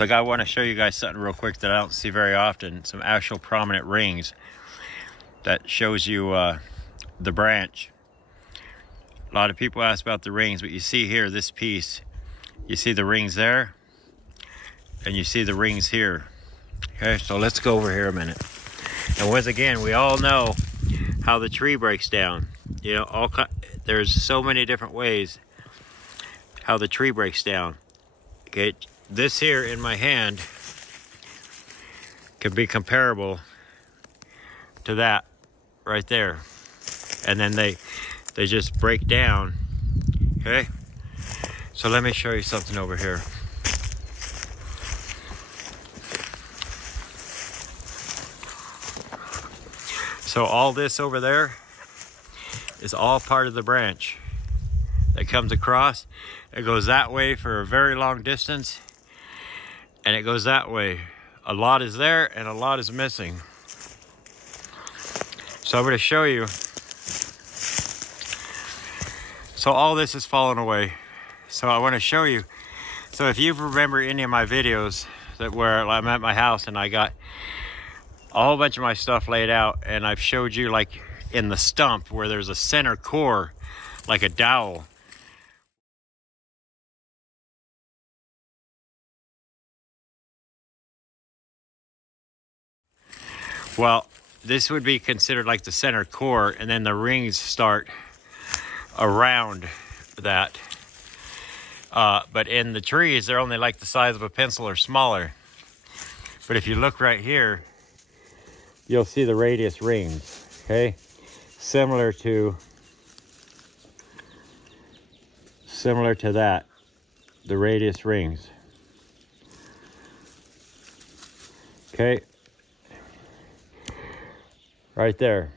So I want to show you guys something real quick that I don't see very often. Some actual prominent rings that shows you the branch. A lot of people ask about the rings, but you see here, this piece, you see the rings there, and you see the rings here. Okay, so let's go over here a minute. And once again, we all know how the tree breaks down. You know, there's so many different ways how the tree breaks down. Okay, this here in my hand could be comparable to that right there. And then they just break down. Okay, so let me show you something over here. So all this over there is all part of the branch that comes across. It goes that way for a very long distance, and it goes that way. A lot is there and a lot is missing. So I'm going to show you. So all this is falling away. So I want to show you. So if you remember any of my videos that where I'm at my house and I got a whole bunch of my stuff laid out, and I've showed you like in the stump where there's a center core, like a dowel. Well, this would be considered like the center core, and then the rings start around that. But in the trees, they're only like the size of a pencil or smaller. But if you look right here, you'll see the radius rings, okay? Similar to that, the radius rings. Okay, right there.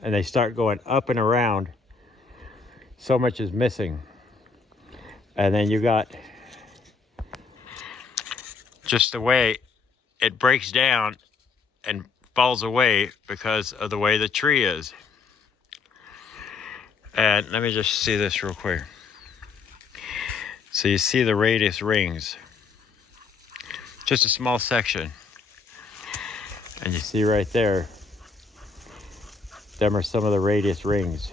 And they start going up and around. So much is missing. And then you got just the way it breaks down and falls away because of the way the tree is. And let me just see this real quick. So you see the radius rings, just a small section. And you see right there, them are some of the radius rings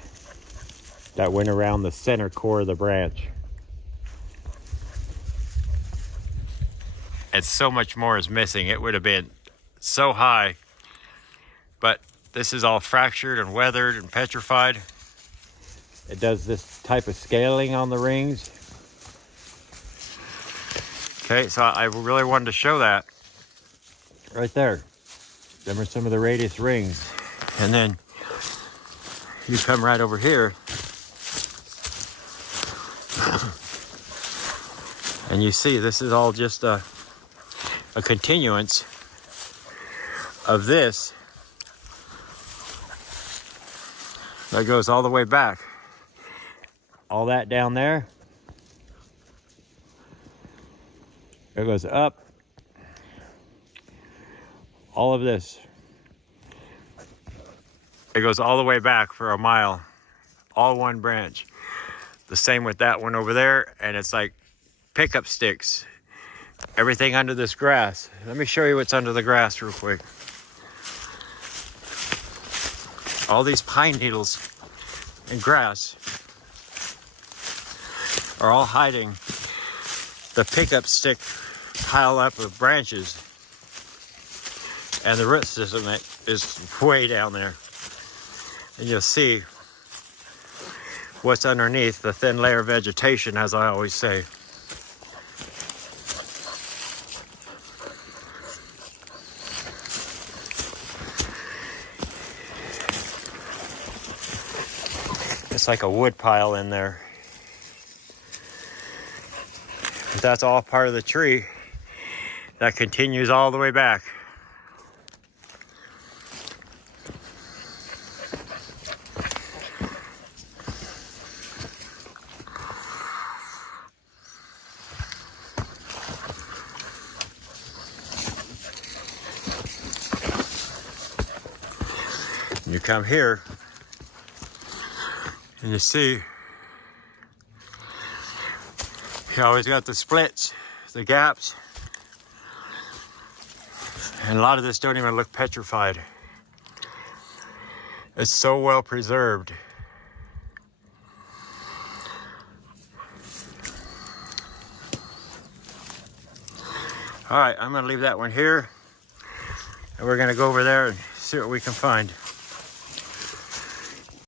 that went around the center core of the branch. And so much more is missing. It would have been so high, but this is all fractured and weathered and petrified. It does this type of scaling on the rings. Okay, so I really wanted to show that right there. Them are some of the radius rings. And then you come right over here and you see this is all just a continuance of this that goes all the way back. All that down there, it goes up. All of this, it goes all the way back for a mile, all one branch. The same with that one over there, and it's like pickup sticks. Everything under this grass. Let me show you what's under the grass real quick. All these pine needles and grass are all hiding the pickup stick pile up of branches. And the root system is way down there. And you'll see what's underneath the thin layer of vegetation, as I always say. It's like a wood pile in there. But that's all part of the tree that continues all the way back. You come here and you see you always got the splits, the gaps, And a lot of this don't even look petrified. It's so well preserved. All right, I'm gonna leave that one here, and we're gonna go over there and see what we can find.